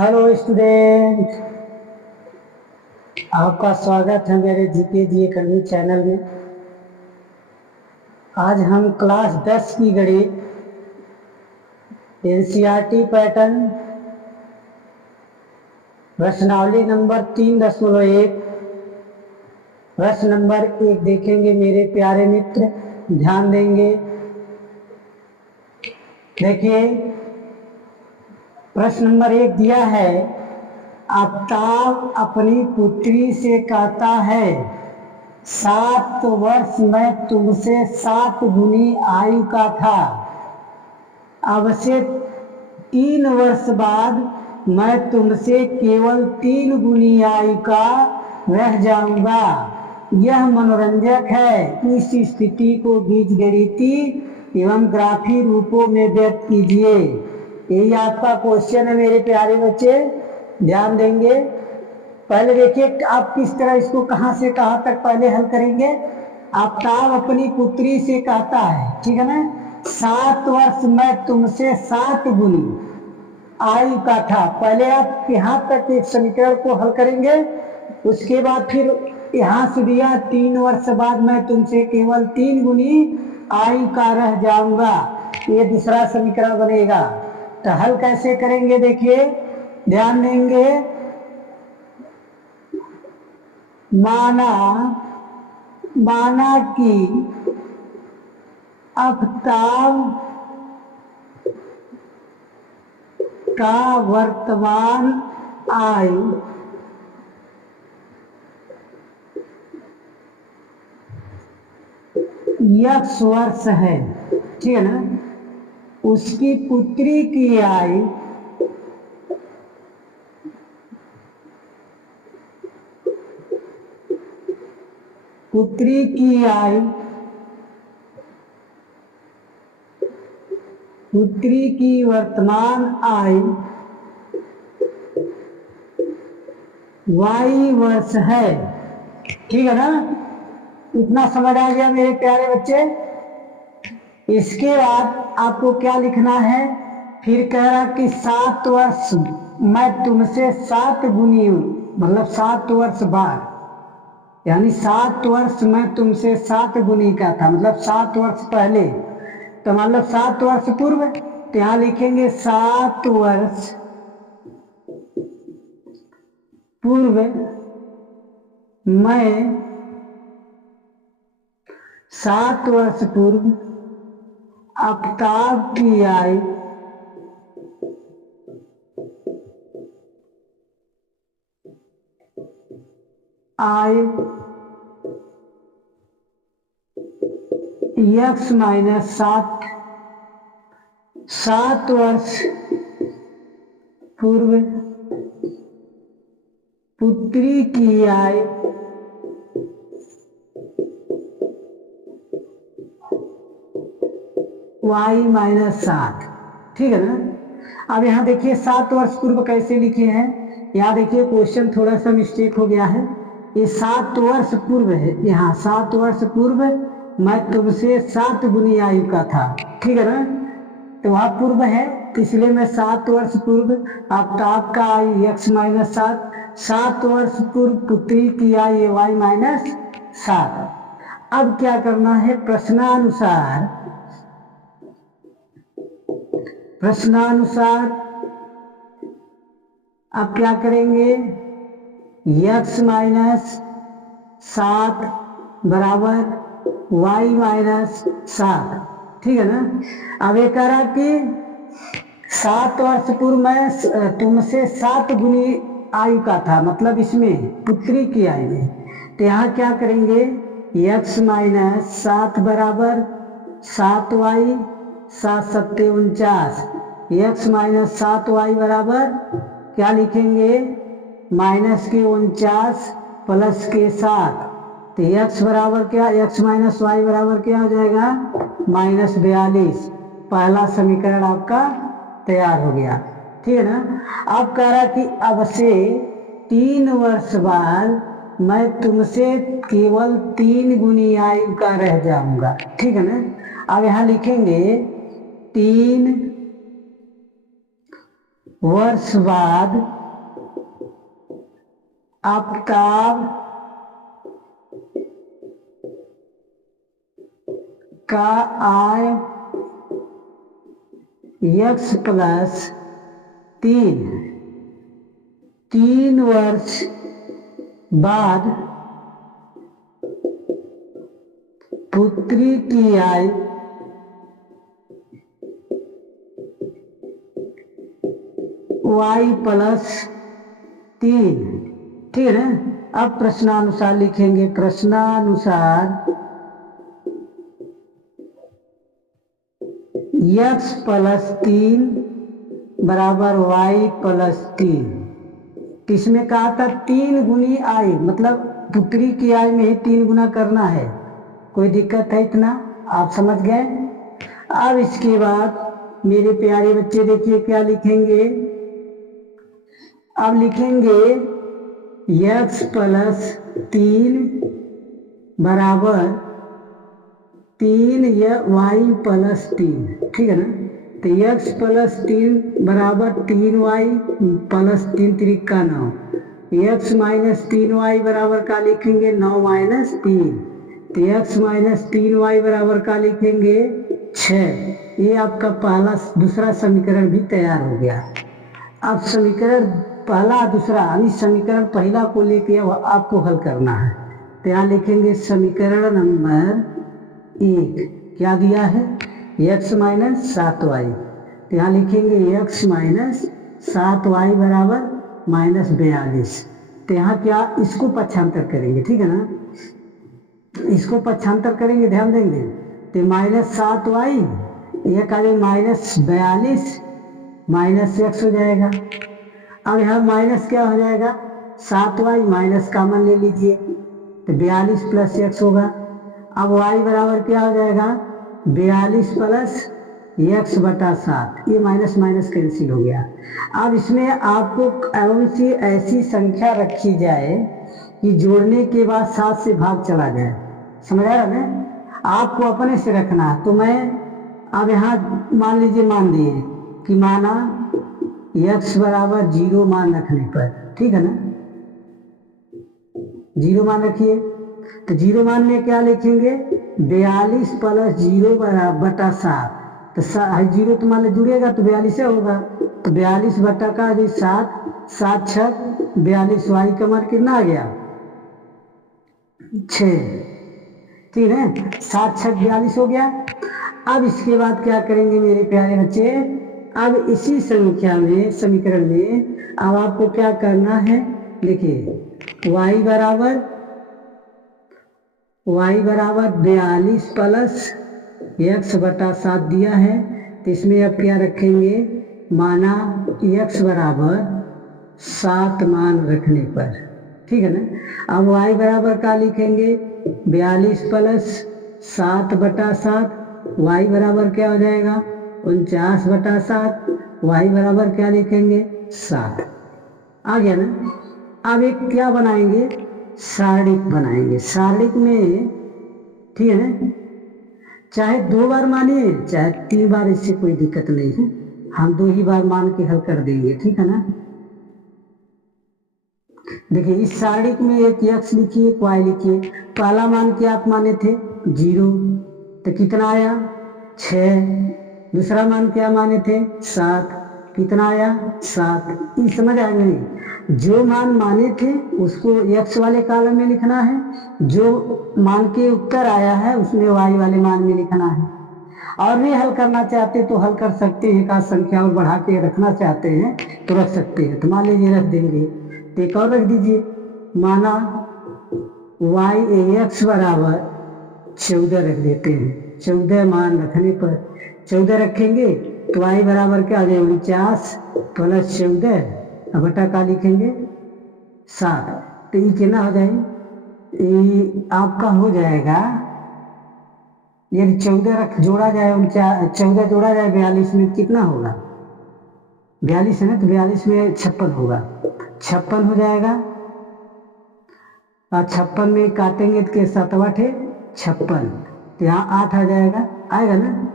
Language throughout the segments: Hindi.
हेलो स्टूडेंट, आपका स्वागत है मेरे जीके जी एकेडमी चैनल में। आज हम क्लास 10 की गणित एनसीईआरटी पैटर्न प्रश्नावली नंबर 3.1 प्रश्न नंबर 1 देखेंगे मेरे प्यारे मित्र। ध्यान देंगे। देखिए, प्रश्न नंबर 1 दिया है, आफ्ताब अपनी पुत्री से कहता है 7 वर्ष मैं तुमसे 7 गुनी आयु का था, अब से 3 वर्ष बाद मैं तुमसे केवल 3 गुनी आयु का रह जाऊंगा। यह मनोरंजक है। इस स्थिति को बीजगणितीय एवं ग्राफी रूपों में व्यक्त कीजिए। यही आपका क्वेश्चन है मेरे प्यारे बच्चे। ध्यान देंगे। पहले देखिए आप किस तरह इसको कहां से कहां तक पहले हल करेंगे। आफ्ताब अपनी पुत्री से कहता है, ठीक है ना, 7 वर्ष मैं तुमसे 7 गुनी आयु का था। पहले आप यहां तक एक समीकरण को हल करेंगे, उसके बाद फिर यहां से दिया 3 वर्ष बाद मैं तुमसे केवल 3 गुनी आयु का रह जाऊंगा, ये दूसरा समीकरण बनेगा। तो हल कैसे करेंगे देखिए, ध्यान देंगे। माना कि आफ्ताब का वर्तमान आयु x वर्ष है, ठीक है ना। उसकी पुत्री की आयु पुत्री की वर्तमान आयु y वर्ष है, ठीक है ना। इतना समझ आ गया मेरे प्यारे बच्चे। इसके बाद आपको क्या लिखना है, फिर कह रहा कि 7 वर्ष मैं तुमसे 7 गुनी हूं, मतलब 7 वर्ष बाद, यानी 7 वर्ष मैं तुमसे 7 गुनी का था, मतलब 7 वर्ष पहले, तो मतलब 7 वर्ष पूर्व। तो यहां लिखेंगे 7 वर्ष पूर्व मैं 7 वर्ष पूर्व आफ्ताब की आयु x माइनस 7 वर्ष पूर्व पुत्री की आयु y माइनस 7, ठीक है ना। अब यहाँ देखिए 7 वर्ष पूर्व कैसे लिखे हैं, यहाँ देखिए क्वेश्चन थोड़ा सा मिस्टेक हो गया है। ये 7 वर्ष पूर्व है, यहाँ 7 वर्ष पूर्व मैं तुमसे 7 गुनी आयु का था, ठीक है ना। तो वहाँ पूर्व है, इसलिए मैं 7 वर्ष पूर्व आफ्ताब का आयु x माइनस 7 वर्ष पूर्व पुत्री की आयु y माइनस 7। अब क्या करना है, प्रश्नानुसार अब क्या करेंगे, x माइनस 7 बराबर y माइनस 7, ठीक है ना। अब ये कह रहा कि 7 वर्ष पूर्व मैं तुमसे 7 गुनी आयु का था, मतलब इसमें पुत्री की आयु में। तो यहाँ क्या करेंगे, x माइनस 7 बराबर 7y, 7 सत्ते 49, x माइनस 7y बराबर क्या लिखेंगे, माइनस के 49 प्लस के 7। तो x बराबर क्या, x माइनस y बराबर क्या हो जाएगा, माइनस 42। पहला समीकरण आपका तैयार हो गया, ठीक है ना। अब कह रहा कि अब से 3 वर्ष बाद मैं तुमसे केवल 3 गुनी आयु का रह जाऊंगा, ठीक है ना। अब यहाँ लिखेंगे 3 वर्ष बाद आफ्ताब का आय x प्लस 3 वर्ष बाद पुत्री की आय y प्लस 3। ठीक है ना। अब प्रश्नानुसार लिखेंगे। प्रश्नानुसार x प्लस 3 बराबर y प्लस 3। इसमें कहा था 3 गुनी आय, मतलब पुत्री की आय में ही 3 गुना करना है। कोई दिक्कत है इतना? आप समझ गए। अब इसके बाद मेरे प्यारे बच्चे देखिए क्या लिखेंगे। अब लिखेंगे x प्लस 3 बराबर 3 या y प्लस 3। ठीक है ना। तो x प्लस 3 बराबर 3y plus 3 Trika 9। x minus 3y बराबर का लिखेंगे 9 माइनस 3। तो x माइनस 3y बराबर का लिखेंगे 6। ये आपका दूसरा समीकरण भी तैयार हो गया। अब समीकरण पहला दूसरा यानी समीकरण पहला को लेके आपको हल करना है। तो यहाँ लिखेंगे समीकरण नंबर 1 क्या दिया है, x माइनस 7y। तो यहाँ लिखेंगे x माइनस 7y बराबर माइनस 42। तो यहाँ क्या इसको पक्षांतर करेंगे। ठीक है ना। इसको पक्षांतर करेंगे, ध्यान देंगे। तो माइनस 7y यह का माइनस 42 माइनस x हो जाएगा। अब यहाँ माइनस क्या हो जाएगा, 7y माइनस कॉमन ले लीजिए तो 42 प्लस x होगा। अब y बराबर क्या हो जाएगा, 42 प्लस x बटा 7। ये माइनस माइनस कैंसिल हो गया। अब इसमें आपको कौन सी ऐसी संख्या रखी जाए कि जोड़ने के बाद 7 से भाग चला जाए। समझ आ रहा है ना। आपको अपने से रखना। तो मैं अब यहाँ मान लीजिए, मान दिए कि माना x बराबर 0 मान रखने पर। ठीक है ना। 0 मान रखिए। तो 0 मान में क्या लिखेंगे, 42 प्लस 0 बराबर बटा 7। तो 0 तो मान लो जुड़ेगा तो 42 होगा। तो 42 बटा का 7, 7 6 42, y का मान कितना आ गया 6। ठीक है, 7 6 42 हो गया। अब इसके बाद क्या करेंगे मेरे प्यारे बच्चे, अब इसी संख्या में समीकरण में अब आपको क्या करना है, देखिए y बराबर 42 प्लस x बटा 7 दिया है। तो इसमें अब क्या रखेंगे, माना x बराबर 7 मान रखने पर। ठीक है ना। अब y बराबर क्या लिखेंगे, 42 प्लस 7 बटा 7। y बराबर क्या हो जाएगा 49 बटा 7। y बराबर क्या लिखेंगे 7। आ गया ना। अब एक क्या बनाएंगे, सारणिक बनाएंगे। सारणिक में ठीक है ना, चाहे 2 बार मानिए चाहे 3 बार, इससे कोई दिक्कत नहीं है। हम 2 ही बार मान के हल कर देंगे। ठीक है ना। देखिए इस सारणिक में एक x लिखिए, एक y लिखिए। पहला मान क्या आप माने थे 0, तो कितना आया 6। दूसरा मान क्या माने थे 7, कितना आया 7। ये समझ आया नहीं। जो मान माने थे उसको x वाले कॉलम में लिखना है, जो मान के उत्तर आया है उसमें y वाले मान में लिखना है। और भी हल करना चाहते तो हल कर सकते हैं, एक संख्या और बढ़ा के रखना चाहते हैं तो रख सकते हैं। तो मान लीजिए रख देंगे, तो एक और रख दीजिए। माना x बराबर 14 रख देते हैं। 14 मान रखने पर 14 रखेंगे तो y बराबर क्या हो जाएगा 49 प्लस 14 बटा का लिखेंगे 7। तो ये कितना हो जाएगा, ये आपका हो जाएगा, यदि 14 जोड़ा जाए 14 जोड़ा जाए 42 में कितना होगा, 42 है ना। तो 42 में 56 होगा, 56 हो जाएगा। और 56 में काटेंगे तो 7 8 56, तो यहाँ 8 आ जाएगा, आएगा ना।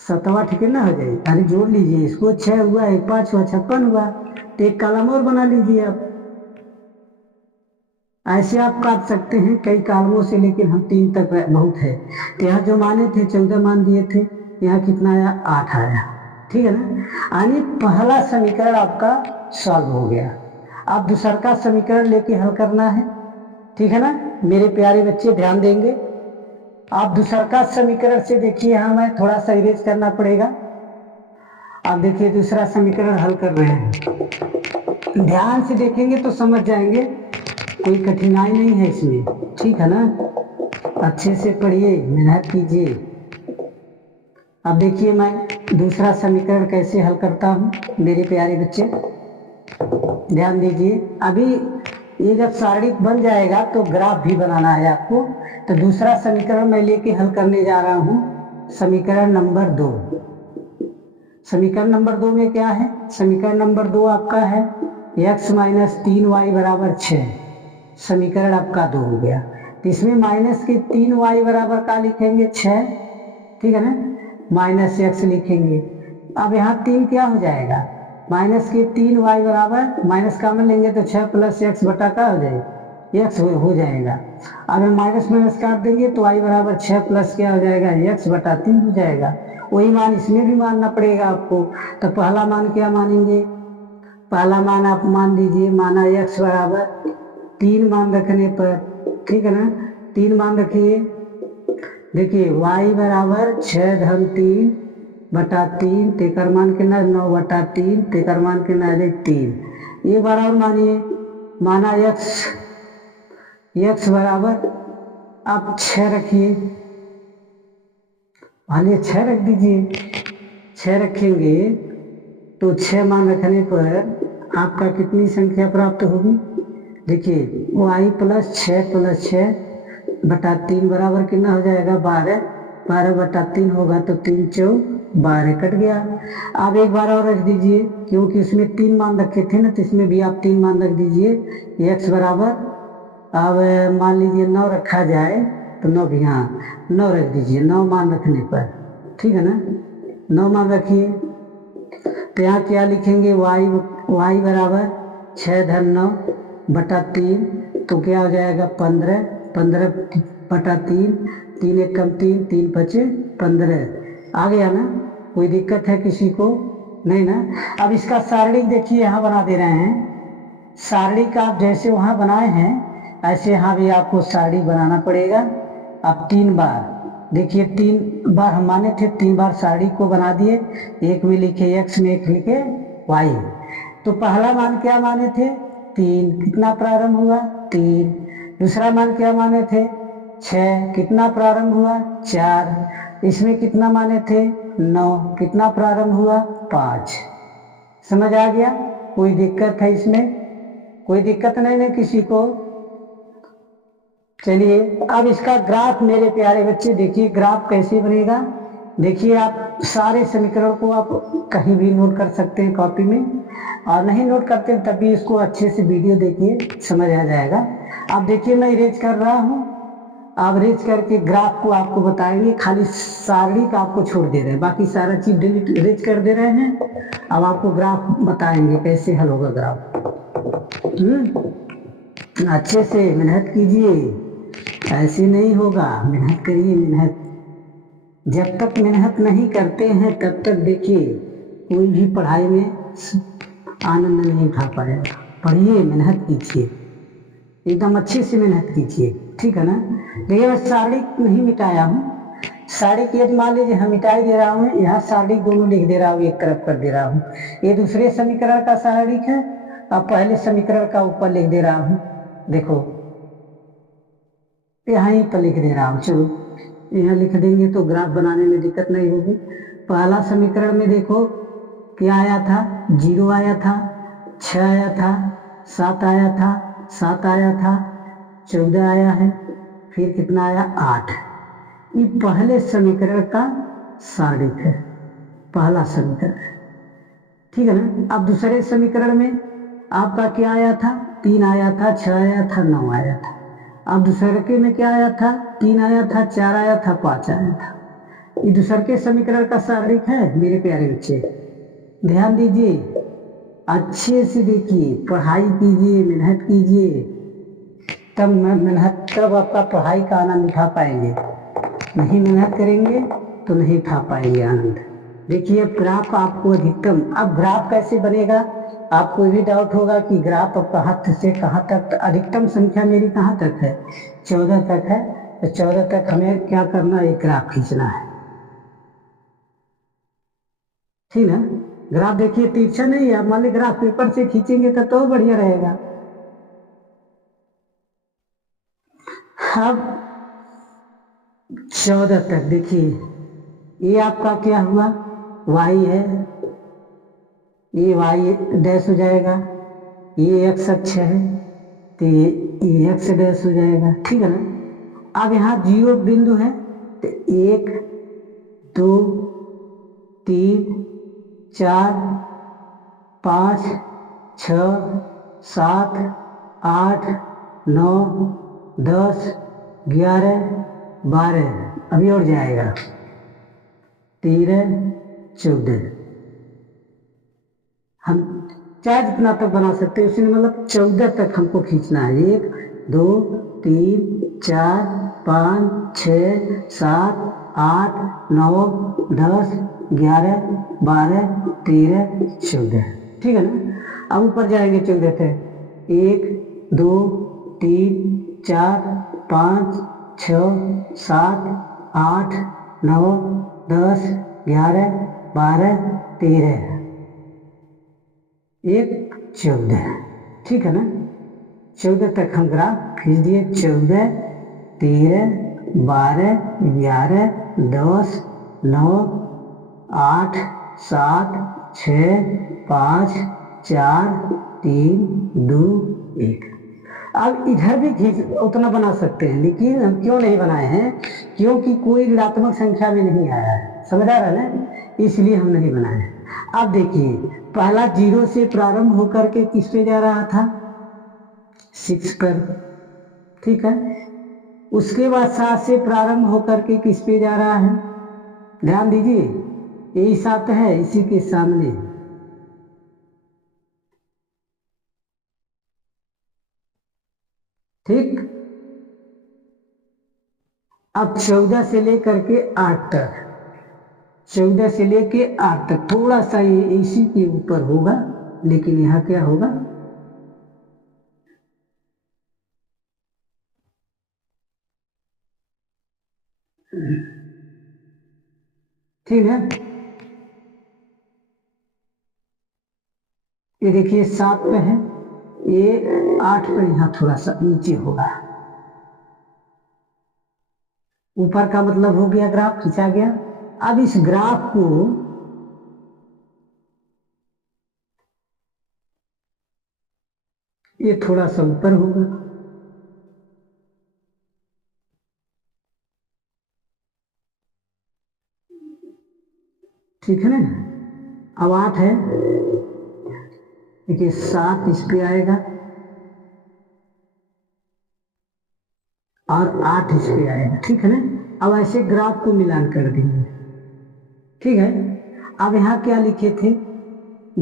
7वां ठीक है ना हो जाए। अरे जोड़ लीजिए इसको, 6 हुआ, 1 5 हुआ, 56 हुआ। तो एक कॉलम और बना लीजिए आप। ऐसे आप काट सकते हैं कई कॉलमों से, लेकिन हम 3 तक बहुत है। तो यहाँ जो माने थे 14 मान दिए थे, यहाँ कितना आया 8 आया। ठीक है ना, यानी पहला समीकरण आपका सॉल्व हो गया। आप दूसरा का समीकरण लेके हल करना है। ठीक है ना मेरे प्यारे बच्चे, ध्यान देंगे। आप दूसरा का समीकरण से देखिए, यहाँ मैं थोड़ा सा इरेज करना पड़ेगा। आप देखिए दूसरा समीकरण हल कर रहे हैं, ध्यान से देखेंगे तो समझ जाएंगे, कोई कठिनाई नहीं है इसमें। ठीक है ना, अच्छे से पढ़िए, मेहनत कीजिए। अब देखिए मैं दूसरा समीकरण कैसे हल करता हूँ मेरे प्यारे बच्चे, ध्यान दीजिए। अभी ये जब सारणी बन जाएगा तो ग्राफ भी बनाना है आपको। तो दूसरा समीकरण मैं लेके हल करने जा रहा हूँ, समीकरण नंबर 2। समीकरण नंबर 2 में क्या है? समीकरण नंबर 2 आपका है x माइनस 3y बराबर 6। समीकरण आपका 2 हो गया। तो इसमें माइनस के 3y बराबर का लिखेंगे 6, ठीक है ना, माइनस x लिखेंगे। अब यहाँ 3 क्या हो जाएगा, माइनस के 3y बराबर, माइनस कॉमन लेंगे तो 6 प्लस x बटा का हो जाएगा, x हो जाएगा। अब हम माइनस माइनस काट देंगे तो y बराबर 6 प्लस क्या हो जाएगा, x बटा 3 हो जाएगा। वही मान इसमें भी मानना पड़ेगा आपको। तो पहला मान क्या मानेंगे, पहला मान आप मान लीजिए, माना x बराबर 3 मान रखने पर, ठीक है ना, 3 मान रखिए। देखिए y बराबर 6 धन 3 बटा 3, तेकर मान कितना 9 बटा 3, तेकर मान कितना 3। ये बार और मानिए, माना x बराबर आप 6 रखिए, मानिए 6 रख दीजिए। 6 रखेंगे तो 6 मान रखने पर आपका कितनी संख्या प्राप्त होगी, देखिए y प्लस 6 बटा 3 बराबर कितना हो जाएगा 12, 12 बटा 3 होगा तो 3 चौ 12 कट गया। आप एक बार और रख दीजिए, क्योंकि इसमें 3 मान रखे थे ना, तो इसमें भी आप 3 मान रख दीजिए। x बराबर, अब मान लीजिए 9 रखा जाए तो 9 भी, हाँ 9 रख दीजिए, 9 मान रखने पर, ठीक है ना, 9 मान रखिए। तो यहाँ क्या लिखेंगे, y बराबर 6 धन 9 बटा 3, तो क्या हो जाएगा 15, 15 बटा 3, 3 एक कम 3, 3 बचे 15। आ गया ना, कोई दिक्कत है किसी को, नहीं ना। अब इसका सारणी देखिए यहाँ बना दे रहे हैं। सारणी का आप जैसे वहाँ बनाए हैं ऐसे यहाँ भी आपको सारणी बनाना पड़ेगा। अब 3 बार देखिए, 3 बार हम माने थे, 3 बार सारणी को बना दिए। एक में लिखे x में, एक लिखे y। तो पहला मान क्या माने थे 3, कितना प्रारंभ हुआ 3। दूसरा मान क्या माने थे 6, कितना प्रारंभ हुआ 4। इसमें कितना माने थे 9, कितना प्रारंभ हुआ 5। समझ आ गया, कोई दिक्कत है इसमें, कोई दिक्कत नहीं ना किसी को। चलिए अब इसका ग्राफ मेरे प्यारे बच्चे देखिए, ग्राफ कैसे बनेगा। देखिए आप सारे समीकरण को आप कहीं भी नोट कर सकते हैं कॉपी में, और नहीं नोट करते तब भी इसको अच्छे से वीडियो देखिए, समझ आ जाएगा। आप देखिए मैं इरेज कर रहा हूँ, आप इरेज करके ग्राफ को आपको बताएंगे, खाली सारणी का आपको छोड़ दे रहे हैं, बाकी सारा चीज डिलीट इरेज कर दे रहे हैं। अब आपको ग्राफ बताएंगे कैसे हल होगा ग्राफ। अच्छे से मेहनत कीजिए, ऐसे नहीं होगा, मेहनत करिए, मेहनत। जब तक मेहनत नहीं करते हैं तब तक देखिए कोई भी पढ़ाई में आनंद नहीं उठा पाएगा। पढ़िए, मेहनत कीजिए, एकदम अच्छे से मेहनत कीजिए, ठीक है ना। देखिए मैं सारणी नहीं मिटाया हूँ, सारणी की यदि मान लीजिए हम मिटाई दे रहा हूँ, यहाँ सारणी दोनों लिख दे रहा हूँ, एक तरफ कर दे रहा हूँ। ये दूसरे समीकरण का सारणी है, अब पहले समीकरण का ऊपर लिख दे रहा हूँ। देखो यहाँ पर लिख दे रहा हूँ, चलो यहाँ लिख देंगे तो ग्राफ बनाने में दिक्कत नहीं होगी। पहला समीकरण में देखो क्या आया था, 0 आया था, 6 आया था, 7 आया था, 7 आया था, 14 आया है, फिर कितना आया 8। ये पहले समीकरण का सारणी है, पहला समीकरण, ठीक है ना। अब दूसरे समीकरण में आपका क्या आया था, 3 आया था, 6 आया था, 9 आया था। अब दूसरे के में क्या आया था, 3 आया था, 4 आया था, 5 आया था। ये दूसर के समीकरण का सारणिक है मेरे प्यारे बच्चे। ध्यान दीजिए, अच्छे से देखिए, पढ़ाई कीजिए, मेहनत कीजिए, तब आपका पढ़ाई का आनंद उठा पाएंगे। नहीं मेहनत करेंगे तो नहीं उठा पाएंगे आनंद। देखिए ग्राफ आपको अधिकतम, अब ग्राफ कैसे बनेगा आपको भी डाउट होगा कि ग्राफ अब कहाँ से कहाँ तक, अधिकतम संख्या मेरी कहाँ तक है, 14 तक है, तो 14 तक हमें क्या करना है, एक ग्राफ खींचना है, ठीक ना। ग्राफ देखिए तिरछा नहीं है, मान ली ग्राफ पेपर से खींचेंगे तो बढ़िया रहेगा। अब 14 तक देखिए, ये आपका क्या हुआ, y है, ये y डैश हो जाएगा, ये x अक्ष है तो ये x डैश हो जाएगा, ठीक है ना। अब यहाँ जीरो बिंदु है तो 1 2 3 4 5 6 7 8 9 10 11 12, अभी और जाएगा 13 14, हम चाहे जितना तक बना सकते हैं उसी में, मतलब 14 तक हमको खींचना है। 1 2 3 4 5 6 7 8 9 10 11 12 13 14, ठीक है ना। अब ऊपर जाएंगे 14 तक, 1 2 3 4 5 6 7 8 9 10 11 12 13 1 14, ठीक है ना। 14 तक हम ग्राफ खींच दिए, 14 13 12 11 10 9 8 7 6 5 4 3 2 1। अब इधर भी खींच उतना बना सकते हैं, लेकिन हम क्यों नहीं बनाए हैं, क्योंकि कोई ऋणात्मक संख्या में नहीं आया है, समझ आ रहा है ना, इसलिए हम नहीं बनाए। अब देखिए पहला 0 से प्रारंभ होकर के किस पे जा रहा था, 6 पर, ठीक है। उसके बाद 7 से प्रारंभ होकर के किस पे जा रहा है, ध्यान दीजिए, यही 7 है, इसी के सामने, ठीक। अब 14 से लेकर के 8 तक, 14 से लेके 8 तक थोड़ा सा ये इसी के ऊपर होगा, लेकिन यहाँ क्या होगा, ठीक है। ये देखिए 7 पे है, ये 8 पर यहाँ थोड़ा सा नीचे होगा, ऊपर का मतलब हो गया ग्राफ खींचा गया। अब इस ग्राफ को ये थोड़ा सा ऊपर होगा, ठीक है ना। अब 8 है, देखिए 7 इस पे आएगा और 8 इस पे आएगा, ठीक है ना। अब ऐसे ग्राफ को मिलान कर देंगे, ठीक है। अब यहाँ क्या लिखे थे,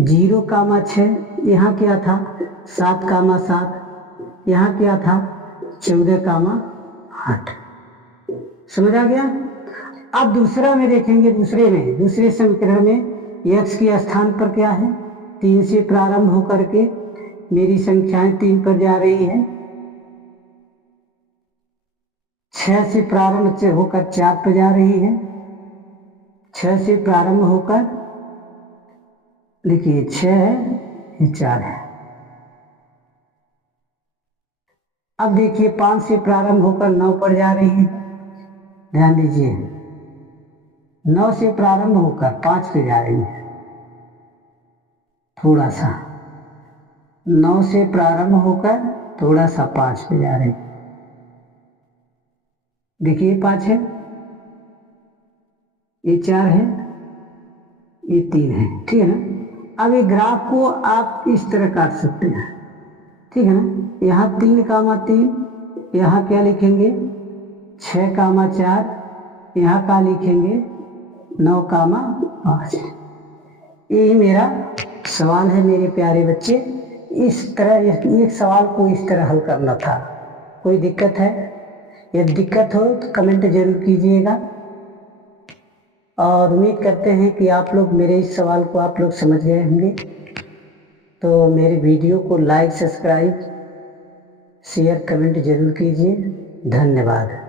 0,6, यहाँ क्या था 7,7, यहाँ क्या था 14,8, समझ आ गया। अब दूसरा में देखेंगे, दूसरे समीकरण में x के स्थान पर क्या है, 3 से प्रारंभ होकर के मेरी संख्याएं 3 पर जा रही है, 6 से प्रारंभ होकर 4 पर जा रही है, 6 से प्रारंभ होकर देखिए 6 है, ये 4 है। अब देखिए 5 से प्रारंभ होकर 9 पर जा रही है, ध्यान दीजिए 9 से प्रारंभ होकर 5 पे जा रही है, थोड़ा सा 9 से प्रारंभ होकर थोड़ा सा 5 पे जा रही है, देखिए 5 है, ये 4 है, ये 3 है, ठीक है ना। अब ये ग्राफ को आप इस तरह काट सकते हैं, ठीक है ना। यहाँ 3,3, यहाँ क्या लिखेंगे 6,4, यहाँ क्या लिखेंगे 9, 5। यही मेरा सवाल है मेरे प्यारे बच्चे। इस तरह एक सवाल को इस तरह हल करना था। कोई दिक्कत है? यदि दिक्कत हो तो कमेंट जरूर कीजिएगा, और उम्मीद करते हैं कि आप लोग मेरे इस सवाल को आप लोग समझ गए होंगे। तो मेरे वीडियो को लाइक, सब्सक्राइब, शेयर, कमेंट जरूर कीजिए। धन्यवाद।